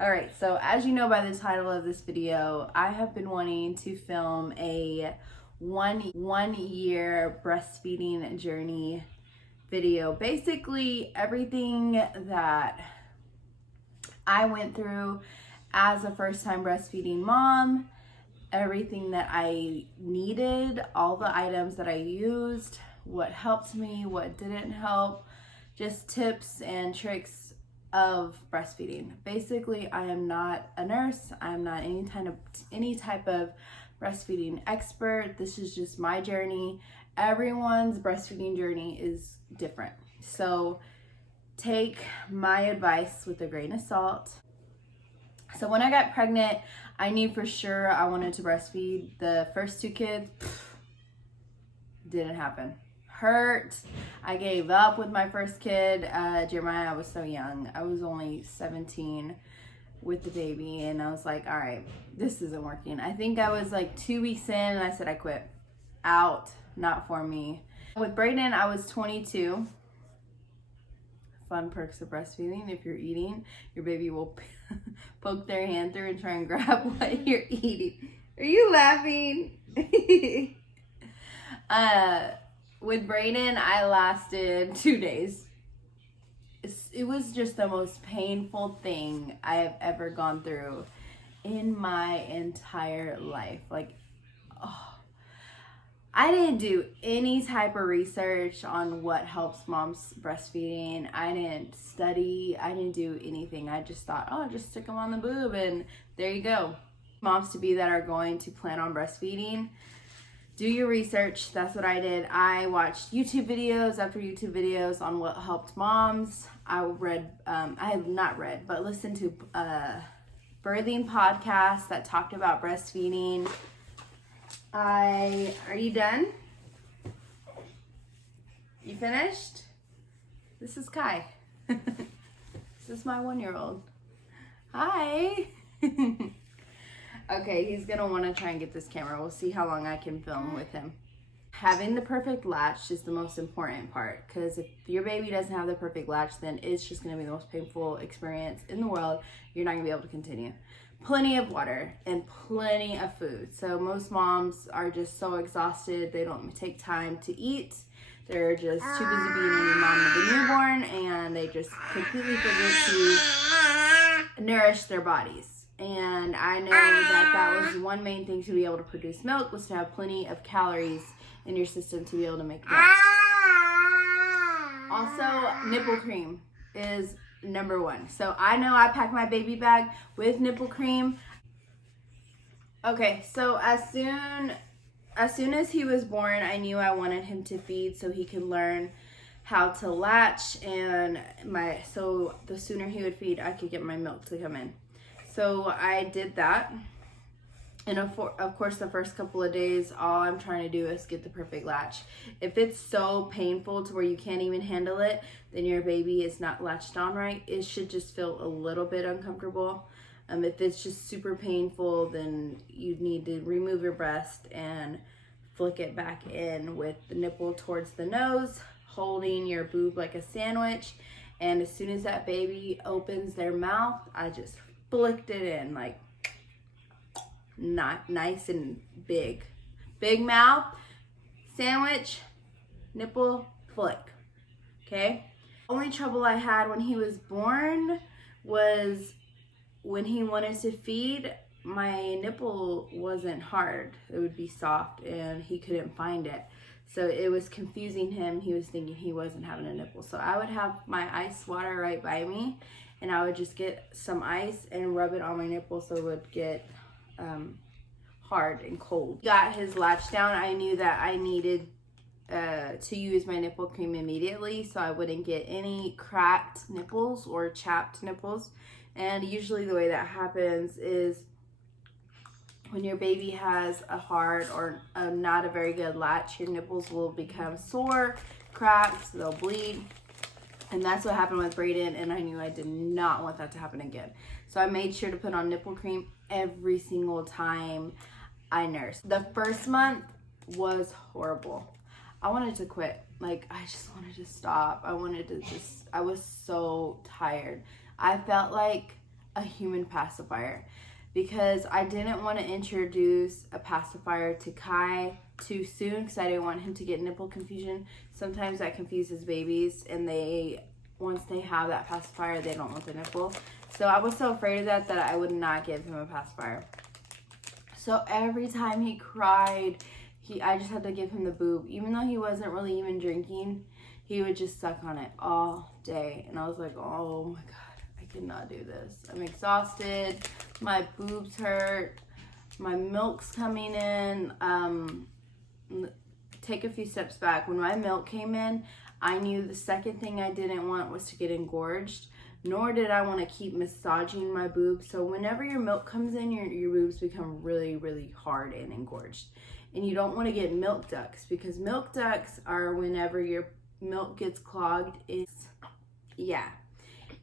All right, so as you know by the title of this video, I have been wanting to film a one year breastfeeding journey video. Basically everything that I went through as a first time breastfeeding mom, everything that I needed, all the items that I used, what helped me, what didn't help, just tips and tricks of breastfeeding. Basically, I am not a nurse. I'm not any type of breastfeeding expert. This is just my journey. Everyone's breastfeeding journey is different. So take my advice with a grain of salt. So when I got pregnant, I knew for sure I wanted to breastfeed. The first two kids, didn't happen. Hurt. I gave up with my first kid, Jeremiah. I was so young. I was only 17 with the baby, and I was like, all right, this isn't working. I think I was like 2 weeks in, and I said I quit. Out. Not for me. With Brayden, I was 22. Fun perks of breastfeeding: if you're eating, your baby will poke their hand through and try and grab what you're eating. Are you laughing? With Brayden, I lasted 2 days. It was just the most painful thing I have ever gone through in my entire life. Like, oh, I didn't do any type of research on what helps moms breastfeeding. I didn't study. I didn't do anything. I just thought, oh, just stick them on the boob and there you go. Moms to be that are going to plan on breastfeeding, do your research. That's what I did. I watched YouTube videos after YouTube videos on what helped moms. I have not read, but listened to birthing podcasts that talked about breastfeeding. Are you done? You finished? This is Kai. This is my 1-year-old. Hi. Okay, he's gonna want to try and get this camera. We'll see how long I can film with him. Having the perfect latch is the most important part, because if your baby doesn't have the perfect latch, then it's just gonna be the most painful experience in the world. You're not gonna be able to continue. Plenty of water and plenty of food. So most moms are just so exhausted, they don't take time to eat. They're just too busy being a mom of a newborn, and they just completely forget to nourish their bodies. And I know that was one main thing to be able to produce milk, was to have plenty of calories in your system to be able to make milk. Also, nipple cream is number one. So I know I packed my baby bag with nipple cream. Okay, so as soon as he was born, I knew I wanted him to feed so he could learn how to latch, and so the sooner he would feed, I could get my milk to come in. So I did that, and of course the first couple of days, all I'm trying to do is get the perfect latch. If it's so painful to where you can't even handle it, then your baby is not latched on right. It should just feel a little bit uncomfortable. If it's just super painful, then you need to remove your breast and flick it back in with the nipple towards the nose, holding your boob like a sandwich. And as soon as that baby opens their mouth, I just flicked it in, like, not nice and big. Big mouth, sandwich, nipple, flick. Okay? Only trouble I had when he was born was when he wanted to feed, my nipple wasn't hard. It would be soft, and he couldn't find it. So it was confusing him. He was thinking he wasn't having a nipple. So I would have my ice water right by me, and I would just get some ice and rub it on my nipple so it would get hard and cold. Got his latch down. I knew that I needed to use my nipple cream immediately so I wouldn't get any cracked nipples or chapped nipples. And usually the way that happens is when your baby has a hard or not a very good latch, your nipples will become sore, cracked, they'll bleed. And that's what happened with Brayden, and I knew I did not want that to happen again. So I made sure to put on nipple cream every single time I nursed. The first month was horrible. I wanted to quit. Like, I just wanted to stop. I was so tired. I felt like a human pacifier, because I didn't want to introduce a pacifier to Kai too soon because I didn't want him to get nipple confusion. Sometimes that confuses babies, and once they have that pacifier, they don't want the nipple. So I was so afraid of that I would not give him a pacifier. So every time he cried, I just had to give him the boob. Even though he wasn't really even drinking, he would just suck on it all day. And I was like, oh my God, I cannot do this. I'm exhausted. My boobs hurt. My milk's coming in. Take a few steps back. When my milk came in, I knew the second thing I didn't want was to get engorged, nor did I want to keep massaging my boobs. So whenever your milk comes in, your boobs become really, really hard and engorged. And you don't want to get milk ducts, because milk ducts are whenever your milk gets clogged.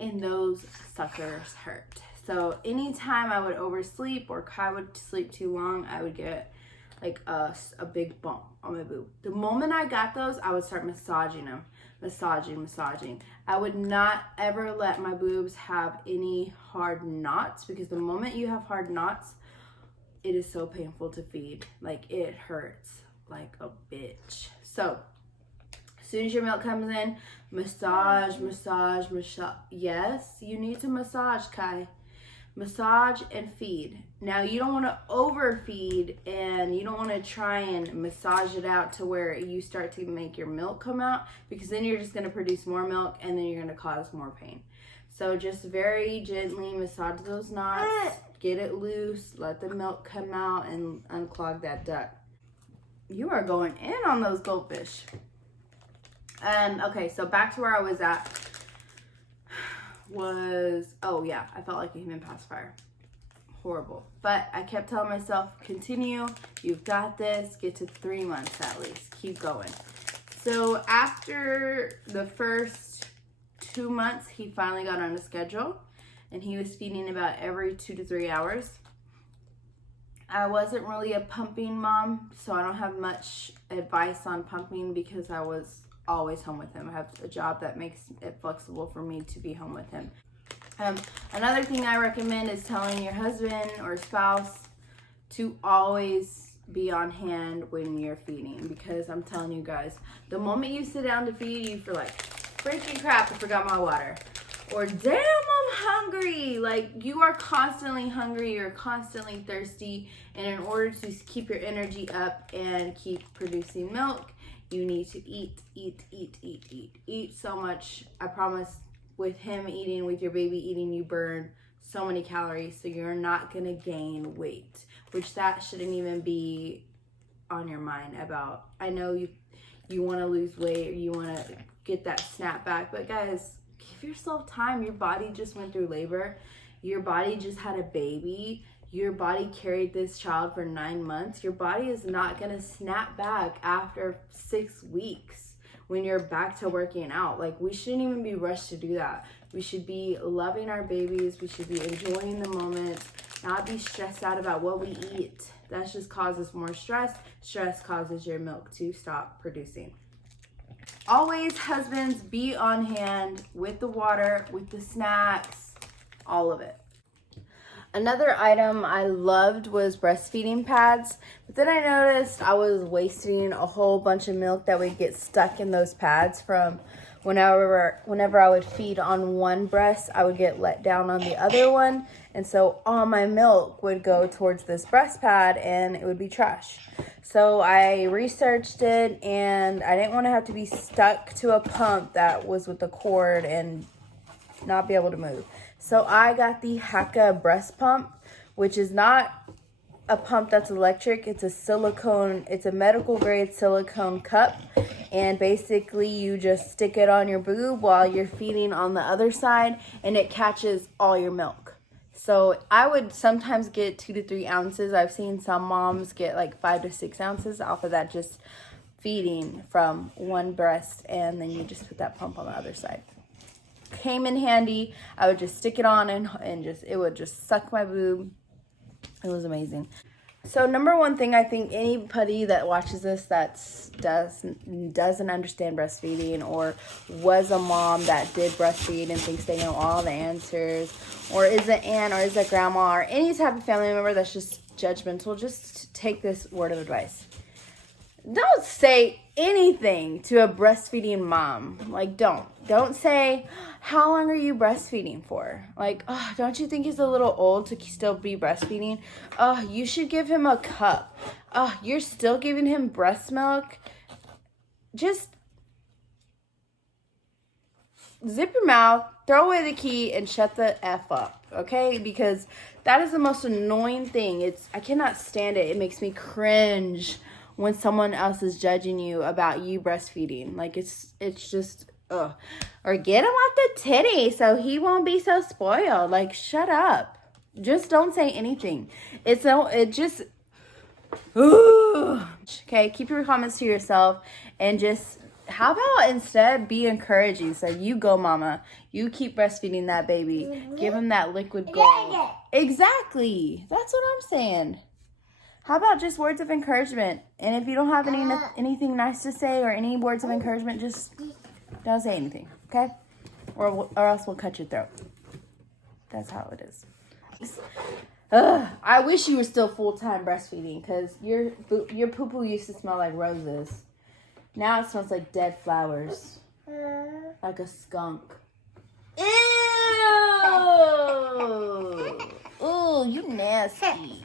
And those suckers hurt. So anytime I would oversleep or Kai would sleep too long, I would get like a big bump on my boob. The moment I got those, I would start massaging them. Massaging. I would not ever let my boobs have any hard knots, because the moment you have hard knots, it is so painful to feed. Like, it hurts like a bitch. So as soon as your milk comes in, massage. Yes, you need to massage, Kai. Massage and feed. Now, you don't want to overfeed, and you don't want to try and massage it out to where you start to make your milk come out, because then you're just going to produce more milk, and then you're going to cause more pain. So just very gently massage those knots, get it loose, let the milk come out, and unclog that duct. You are going in on those goldfish. Okay, so back to where I was at. I felt like a human pacifier. Horrible. But I kept telling myself, continue, you've got this, get to 3 months at least, keep going. So after the first 2 months, he finally got on a schedule, and he was feeding about every 2 to 3 hours. I wasn't really a pumping mom, so I don't have much advice on pumping, because I was always home with him. I have a job that makes it flexible for me to be home with him. Another thing I recommend is telling your husband or spouse to always be on hand when you're feeding, because I'm telling you guys, the moment you sit down to feed, you feel like, freaking crap, I forgot my water, or damn, I'm hungry. Like, you are constantly hungry, you're constantly thirsty, and in order to keep your energy up and keep producing milk, you need to eat so much. I promise, with him eating, with your baby eating, you burn so many calories, so you're not gonna gain weight, which that shouldn't even be on your mind about. I know you want to lose weight, or you want to get that snap back, but guys, give yourself time. Your body just went through labor. Your body just had a baby. Your body carried this child for 9 months. Your body is not going to snap back after 6 weeks when you're back to working out. Like, we shouldn't even be rushed to do that. We should be loving our babies. We should be enjoying the moment, not be stressed out about what we eat. That just causes more stress. Stress causes your milk to stop producing. Always, husbands, be on hand with the water, with the snacks, all of it. Another item I loved was breastfeeding pads, but then I noticed I was wasting a whole bunch of milk that would get stuck in those pads from whenever I would feed on one breast, I would get let down on the other one, and so all my milk would go towards this breast pad, and it would be trash. So I researched it, and I didn't want to have to be stuck to a pump that was with a cord and not be able to move. So I got the Haka breast pump, which is not a pump that's electric. It's a medical grade silicone cup, and basically you just stick it on your boob while you're feeding on the other side, and it catches all your milk. So I would sometimes get 2 to 3 ounces. I've seen some moms get like 5 to 6 ounces off of that, just feeding from one breast, and then you just put that pump on the other side. Came in handy. I would just stick it on, and it would just suck my boob. It was amazing. So number one thing, I think anybody that watches this doesn't understand breastfeeding, or was a mom that did breastfeed and thinks they know all the answers, or is an aunt or is a grandma or any type of family member that's just judgmental, just take this word of advice. Don't say anything to a breastfeeding mom. Like, don't say, how long are you breastfeeding for? Like, oh, don't you think he's a little old to still be breastfeeding? Oh, you should give him a cup. Oh, you're still giving him breast milk. Just zip your mouth, throw away the key, and shut the F up, okay? Because that is the most annoying thing. I cannot stand it. It makes me cringe when someone else is judging you about you breastfeeding. Like, it's just, ugh. Or get him off the titty so he won't be so spoiled. Like, shut up. Just don't say anything. Okay, keep your comments to yourself, and just, how about instead be encouraging? So you go, mama. You keep breastfeeding that baby. Give him that liquid gold. Exactly. That's what I'm saying. How about just words of encouragement? And if you don't have anything nice to say or any words of encouragement, just don't say anything, okay? Or else we'll cut your throat. That's how it is. I wish you were still full-time breastfeeding, because your poo-poo used to smell like roses. Now it smells like dead flowers. Like a skunk. Ew! Ooh, you nasty.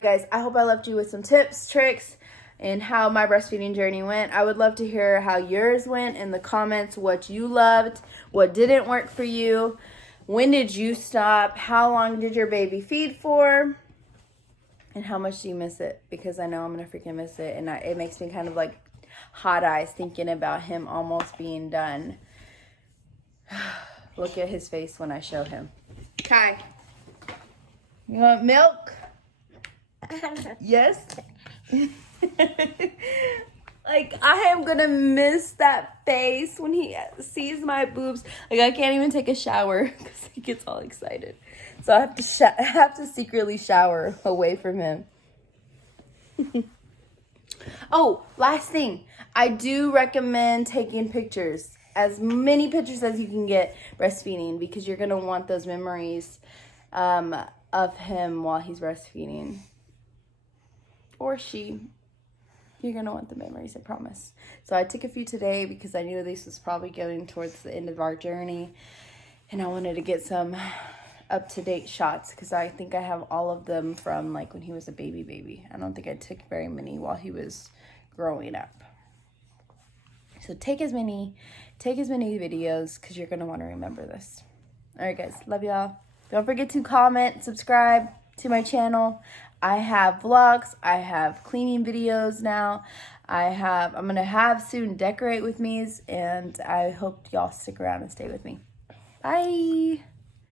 Guys, I hope I left you with some tips, tricks, and how my breastfeeding journey went. I would love to hear how yours went in the comments, what you loved, what didn't work for you, when did you stop, how long did your baby feed for, and how much do you miss it? Because I know I'm gonna freaking miss it, and it makes me kind of like hot eyes thinking about him almost being done. Look at his face when I show him. Kai, you want milk? Yes. Like, I am gonna miss that face when he sees my boobs. Like, I can't even take a shower because he gets all excited. So I have to secretly shower away from him. Oh, last thing. I do recommend taking pictures. As many pictures as you can get breastfeeding, because you're gonna want those memories of him while he's breastfeeding. Or she. You're going to want the memories, I promise. So I took a few today because I knew this was probably going towards the end of our journey. And I wanted to get some up-to-date shots, because I think I have all of them from like when he was a baby. I don't think I took very many while he was growing up. So take as many videos, because you're going to want to remember this. All right, guys. Love y'all. Don't forget to comment, subscribe to my channel. I have vlogs. I have cleaning videos now. I'm going to have soon decorate with me's, and I hope y'all stick around and stay with me. Bye.